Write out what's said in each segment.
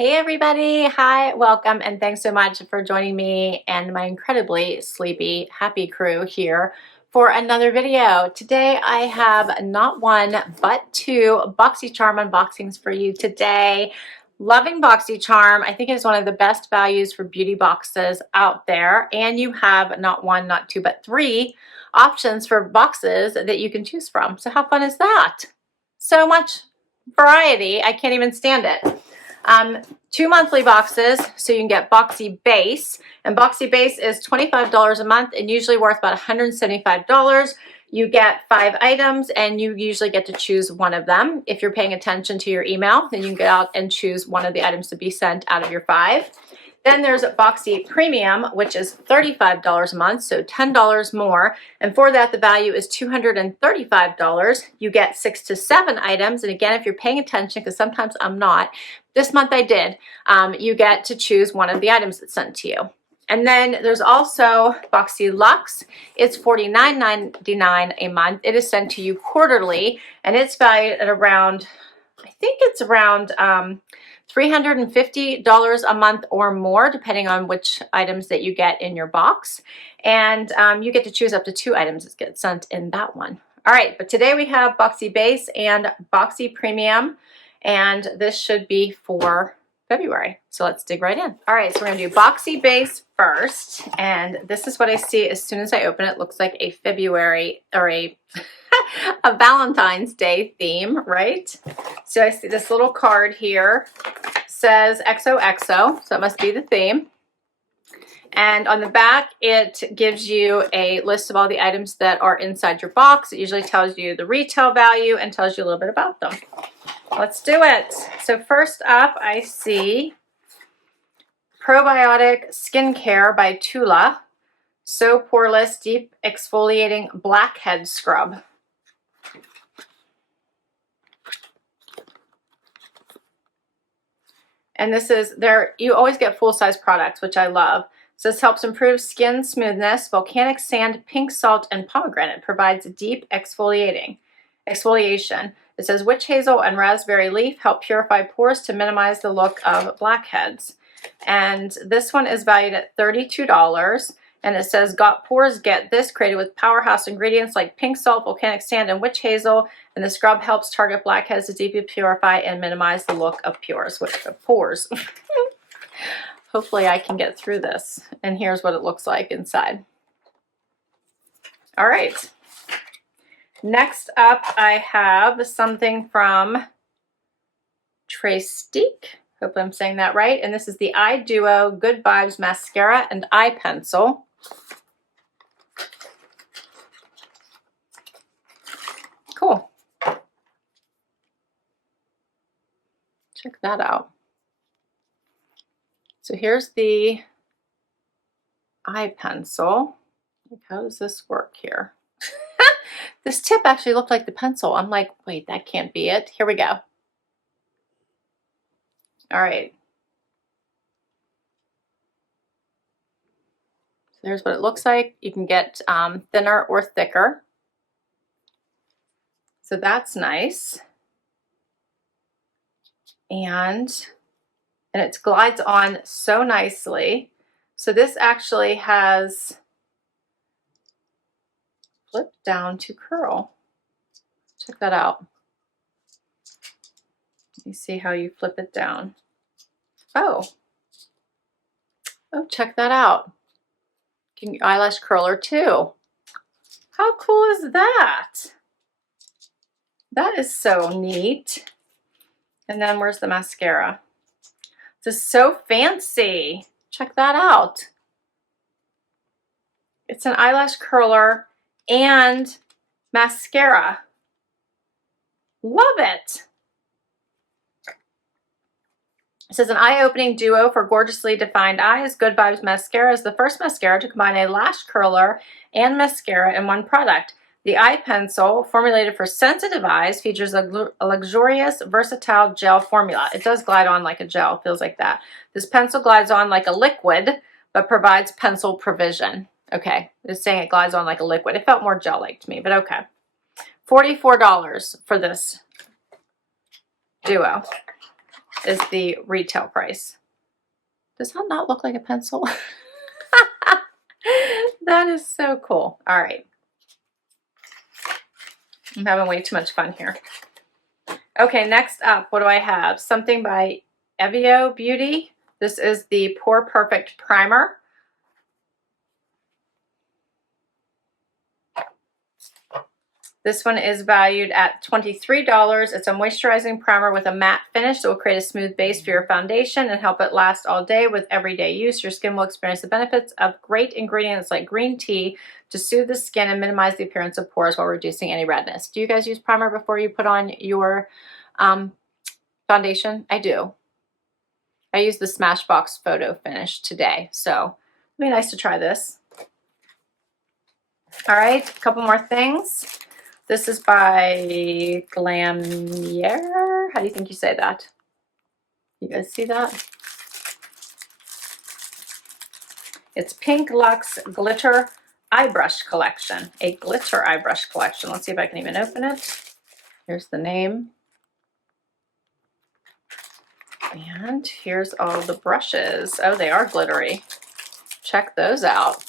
Hey everybody, hi, welcome, and thanks so much for joining me and my incredibly sleepy, happy crew here for another video. Today I have not one, but two BoxyCharm unboxings for you today. Loving BoxyCharm. I think it is one of the best values for beauty boxes out there, and you have not one, not two, but three options for boxes that you can choose from. So how fun is that? So much variety, I can't even stand it. Two monthly boxes, so you can get Boxy Base, and Boxy Base is $25 a month and usually worth about $175. You get 5 items and you usually get to choose one of them. If you're paying attention to your email, then you can get out and choose one of the items to be sent out of your 5. Then there's Boxy Premium, which is $35 a month, so $10 more. And for that, the value is $235. You get 6 to 7 items. And again, if you're paying attention, because sometimes I'm not, this month I did, you get to choose one of the items that's sent to you. And then there's also Boxy Luxe. It's $49.99 a month. It is sent to you quarterly, and it's valued at around, I think it's around $350 a month or more, depending on which items that you get in your box. And you get to choose up to 2 items that get sent in that one. All right, but today we have Boxy Base and Boxy Premium, and this should be for February. So let's dig right in. All right, so we're gonna do Boxy Base first, and this is what I see as soon as I open it. It looks like a February or a Valentine's Day theme, right? So I see this little card here, says XOXO, so it must be the theme. And on the back, it gives you a list of all the items that are inside your box. It usually tells you the retail value and tells you a little bit about them. Let's do it. So first up, I see Probiotic Skincare by Tula, So Poreless Deep Exfoliating Blackhead Scrub. And this is there, you always get full-size products, which I love. So this helps improve skin smoothness. Volcanic sand, pink salt, and pomegranate provides deep exfoliation. It says witch hazel and raspberry leaf help purify pores to minimize the look of blackheads. And this one is valued at $32. And it says, got pores, get this, created with powerhouse ingredients like pink salt, volcanic sand, and witch hazel. And the scrub helps target blackheads to deeply purify and minimize the look of pores. Hopefully I can get through this. And here's what it looks like inside. All right. Next up, I have something from Trestique. Hope I'm saying that right. And this is the Eye Duo Good Vibes Mascara and Eye Pencil. Cool. Check that out. So here's the eye pencil. How does this work here? This tip actually looked like the pencil. I'm like, wait, that can't be it. Here we go. All right. So there's what it looks like. You can get thinner or thicker. So that's nice. And it glides on so nicely. So this actually has flip down to curl. Check that out. Let me see how you flip it down. Oh, check that out. You can eyelash curler too. How cool is that? That is so neat. And then where's the mascara? This is so fancy. Check that out. It's an eyelash curler and mascara. Love it. It says an eye-opening duo for gorgeously defined eyes. Good Vibes Mascara is the first mascara to combine a lash curler and mascara in one product. The eye pencil, formulated for sensitive eyes, features a luxurious, versatile gel formula. It does glide on like a gel, feels like that. This pencil glides on like a liquid, but provides pencil provision. Okay, it's saying it glides on like a liquid. It felt more gel-like to me, but okay. $44 for this duo. is the retail price. Does that not look like a pencil? That is so cool. All right. I'm having way too much fun here. Okay, next up, what do I have? Something by Evio Beauty. This is the Pore Perfect Primer. This one is valued at $23. It's a moisturizing primer with a matte finish that will create a smooth base for your foundation and help it last all day. With everyday use, your skin will experience the benefits of great ingredients like green tea to soothe the skin and minimize the appearance of pores while reducing any redness. Do you guys use primer before you put on your foundation? I do. I used the Smashbox Photo Finish today, so it'd be nice to try this. All right, a couple more things. This is by Glamier. How do you think you say that? You guys see that? It's Pink Luxe Glitter Eye Brush Collection. A glitter eye brush collection. Let's see if I can even open it. Here's the name. And here's all the brushes. Oh, they are glittery. Check those out.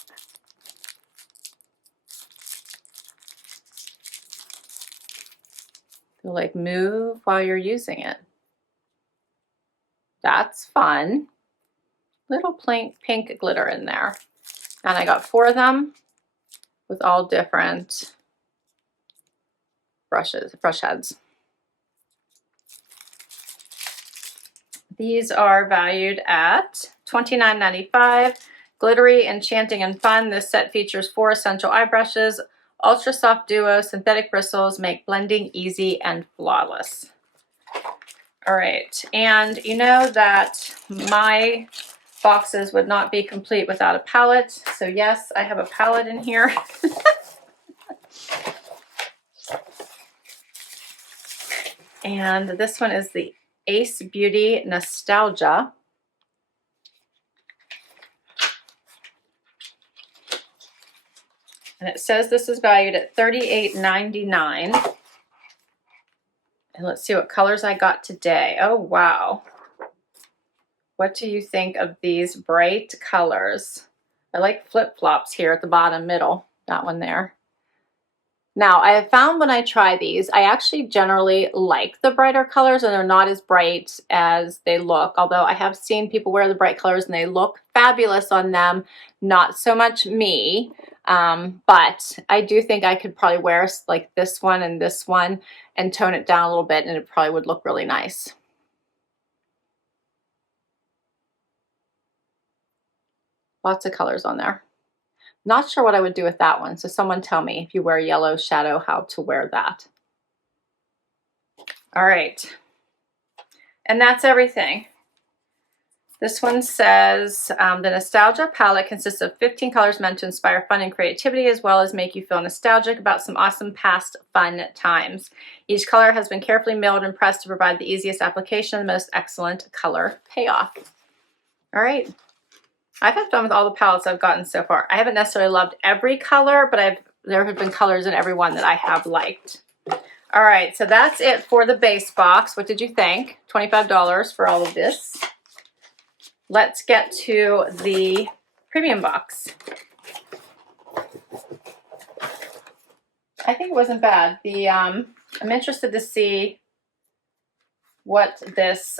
They'll like move while you're using it. That's fun. Little pink glitter in there. And I got 4 of them with all different brush heads. These are valued at $29.95. Glittery, enchanting, and fun. This set features 4 essential eye brushes. Ultra soft duo synthetic bristles make blending easy and flawless. All right, and you know that my boxes would not be complete without a palette. So yes, I have a palette in here. And this one is the Ace Beauty Nostalgia. And it says this is valued at $38.99. And let's see what colors I got today. Oh, wow. What do you think of these bright colors? I like flip-flops here at the bottom middle, that one there. Now, I have found when I try these, I actually generally like the brighter colors, and they're not as bright as they look, although I have seen people wear the bright colors and they look fabulous on them. Not so much me, but I do think I could probably wear like this one and tone it down a little bit, and it probably would look really nice. Lots of colors on there. Not sure what I would do with that one, so someone tell me if you wear yellow shadow how to wear that. All right, and that's everything. This one says the Nostalgia palette consists of 15 colors meant to inspire fun and creativity, as well as make you feel nostalgic about some awesome past fun times. Each color has been carefully milled and pressed to provide the easiest application and most excellent color payoff. All right. I've had fun with all the palettes I've gotten so far. I haven't necessarily loved every color, but there have been colors in every one that I have liked. All right, so that's it for the base box. What did you think? $25 for all of this. Let's get to the premium box. I think it wasn't bad. I'm interested to see what this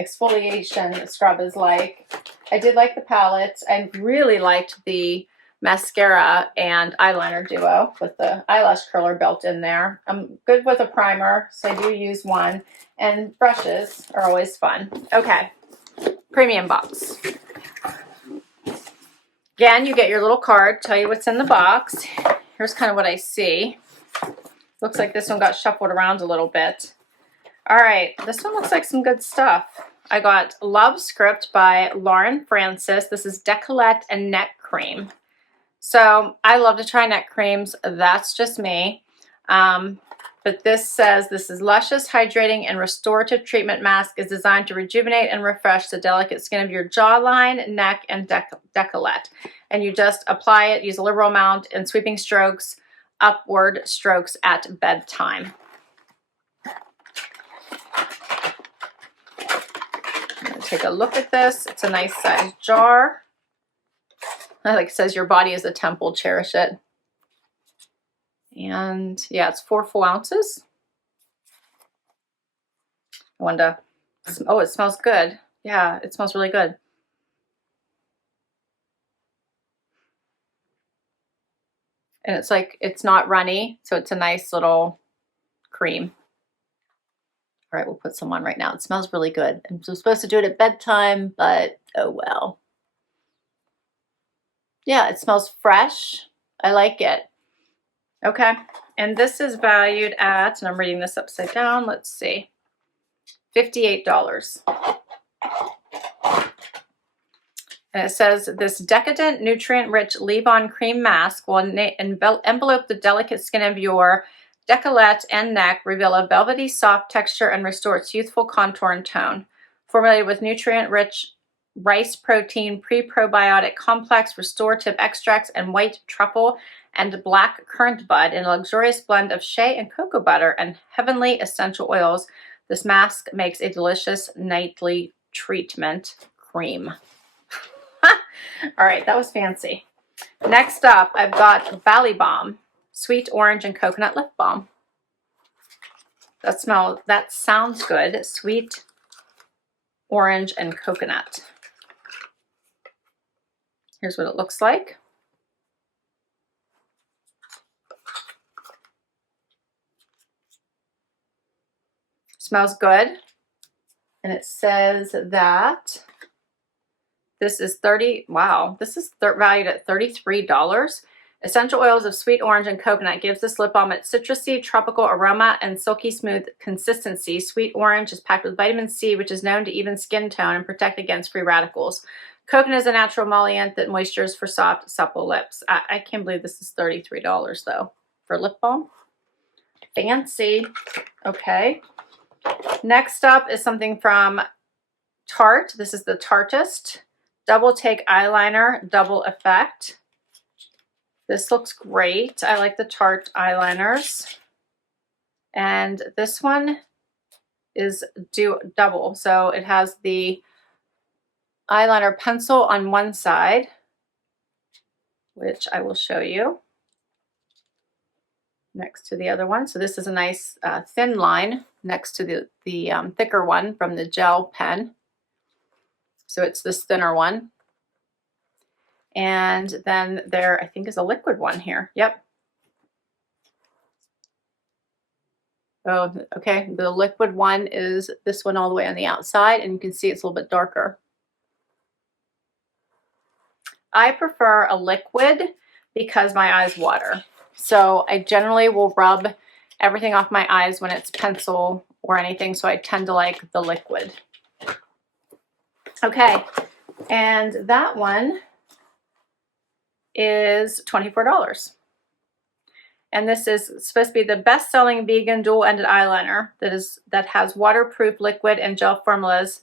exfoliation scrub is like. I did like the palette. I really liked the mascara and eyeliner duo with the eyelash curler built in there. I'm good with a primer, so I do use one. And brushes are always fun. Okay, premium box. Again, you get your little card, tell you what's in the box. Here's kind of what I see. Looks like this one got shuffled around a little bit. All right, this one looks like some good stuff. I got Love Script by Lauren Francis. This is Decolette and Neck Cream. So I love to try neck creams. That's just me. But this says this is luscious, hydrating, and restorative treatment mask is designed to rejuvenate and refresh the delicate skin of your jawline, neck, and decolleté. And you just apply it, use a liberal amount in sweeping strokes, upward strokes at bedtime. take a look at this. It's a nice size jar. Like it says, your body is a temple, cherish it. And yeah, it's 4 full ounces. I wonder, oh, it smells good. Yeah, it smells really good. And it's like, it's not runny, so it's a nice little cream. All right, we'll put some on right now. It smells really good. I'm supposed to do it at bedtime, but oh well. Yeah, it smells fresh. I like it. Okay, and this is valued at, and I'm reading this upside down, let's see, $58. And it says, this decadent, nutrient-rich leave-on cream mask will envelope the delicate skin of your décolleté and neck, reveal a velvety soft texture, and restore its youthful contour and tone. Formulated with nutrient-rich rice protein, pre-probiotic complex, restorative extracts, and white truffle and black currant bud in a luxurious blend of shea and cocoa butter and heavenly essential oils, this mask makes a delicious nightly treatment cream. All right, that was fancy. Next up, I've got Valley Balm, Sweet Orange and Coconut Lip Balm. That sounds good. Sweet orange and coconut. Here's what it looks like. Smells good. And it says that this is valued at $33. Essential oils of sweet orange and coconut gives this lip balm its citrusy, tropical aroma and silky smooth consistency. Sweet orange is packed with vitamin C, which is known to even skin tone and protect against free radicals. Coconut is a natural emollient that moistures for soft, supple lips. I can't believe this is $33 though for lip balm. Fancy. Okay. Next up is something from Tarte. This is the Tarteist Double Take Eyeliner Double Effect. This looks great. I like the Tarte eyeliners. And this one is double. So it has the eyeliner pencil on one side, which I will show you next to the other one. So this is a nice thin line next to the thicker one from the gel pen. So it's this thinner one. And then there, I think, is a liquid one here. Yep. Oh, okay. The liquid one is this one all the way on the outside, and you can see it's a little bit darker. I prefer a liquid because my eyes water. So I generally will rub everything off my eyes when it's pencil or anything, so I tend to like the liquid. Okay, and that one is $24. And this is supposed to be the best-selling vegan dual-ended eyeliner that has waterproof liquid and gel formulas.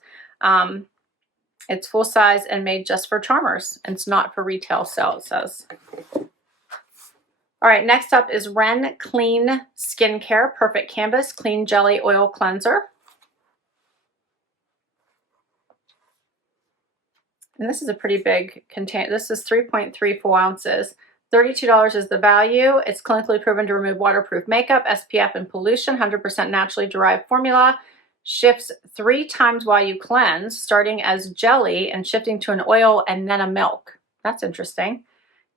It's full size and made just for charmers. And it's not for retail sale, it says. All right, next up is Ren Clean Skincare Perfect Canvas Clean Jelly Oil Cleanser. And this is a pretty big container. This is 3.3 full ounces. $32 is the value. It's clinically proven to remove waterproof makeup, SPF, and pollution. 100% naturally derived formula. Shifts 3 times while you cleanse, starting as jelly and shifting to an oil and then a milk. That's interesting.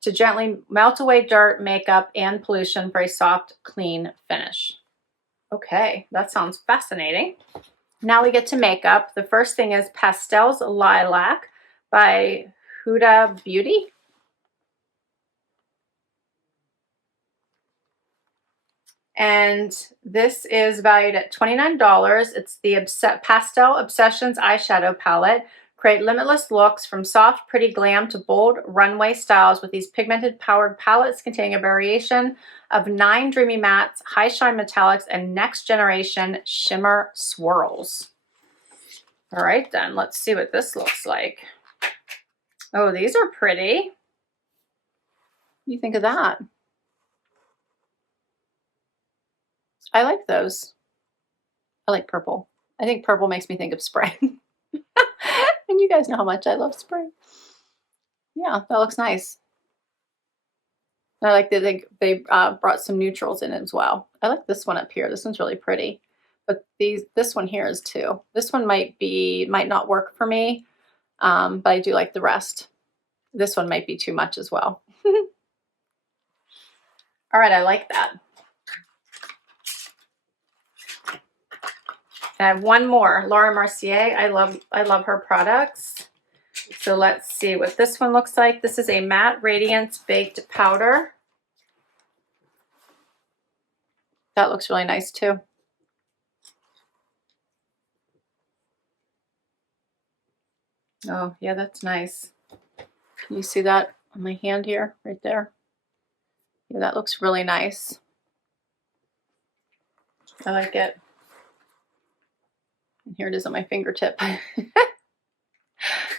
To gently melt away dirt, makeup, and pollution for a soft, clean finish. Okay, that sounds fascinating. Now we get to makeup. The first thing is Pastels Lilac by Huda Beauty. And this is valued at $29. It's the Pastel Obsessions eyeshadow palette. Create limitless looks from soft, pretty glam to bold runway styles with these pigmented powered palettes containing a variation of 9 dreamy mattes, high shine metallics, and next generation shimmer swirls. All right, then let's see what this looks like. Oh, these are pretty. What do you think of that? I like those. I like purple. I think purple makes me think of spring. guys know how much I love spring. Yeah, that looks nice. I like that they brought some neutrals in as well. I like this one up here. This one's really pretty. But this one here is too. This one might not work for me, but I do like the rest. This one might be too much as well. All right, I like that. I have one more, Laura Mercier. I love her products. So let's see what this one looks like. This is a Matte Radiance Baked Powder. That looks really nice too. Oh, yeah, that's nice. Can you see that on my hand here, right there? Yeah, that looks really nice. I like it. And here it is on my fingertip.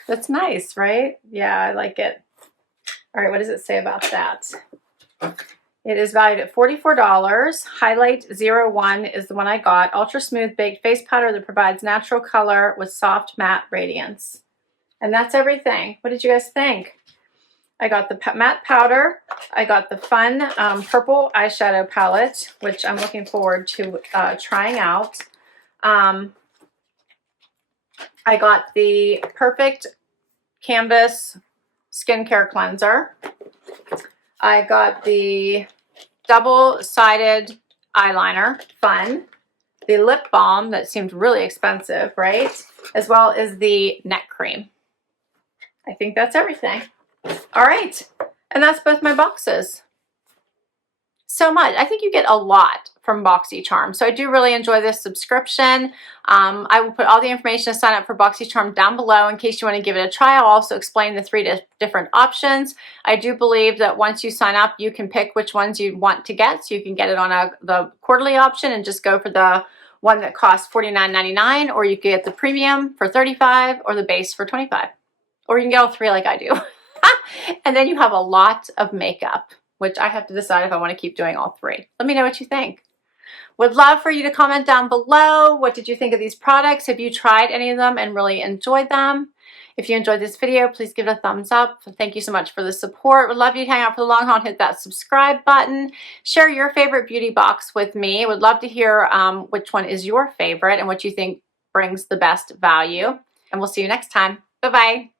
That's nice, right? Yeah, I like it. All right, what does it say about that? It is valued at $44. Highlight 01 is the one I got. Ultra Smooth Baked Face Powder that provides natural color with soft matte radiance. And that's everything. What did you guys think? I got the matte powder. I got the fun purple eyeshadow palette, which I'm looking forward to trying out. I got the Perfect Canvas Skincare Cleanser. I got the double-sided eyeliner, fun. The lip balm that seemed really expensive, right? As well as the neck cream. I think that's everything. All right, and that's both my boxes. So much. I think you get a lot from BoxyCharm. So I do really enjoy this subscription. I will put all the information to sign up for BoxyCharm down below in case you want to give it a try. I'll also explain the 3 different options. I do believe that once you sign up, you can pick which ones you want to get. So you can get it on the quarterly option and just go for the one that costs $49.99, or you can get the premium for $35 or the base for $25. Or you can get all 3 like I do. And then you have a lot of makeup, which I have to decide if I want to keep doing all 3. Let me know what you think. Would love for you to comment down below. What did you think of these products? Have you tried any of them and really enjoyed them? If you enjoyed this video, please give it a thumbs up. Thank you so much for the support. Would love you to hang out for the long haul and hit that subscribe button. Share your favorite beauty box with me. Would love to hear which one is your favorite and what you think brings the best value. And we'll see you next time. Bye-bye.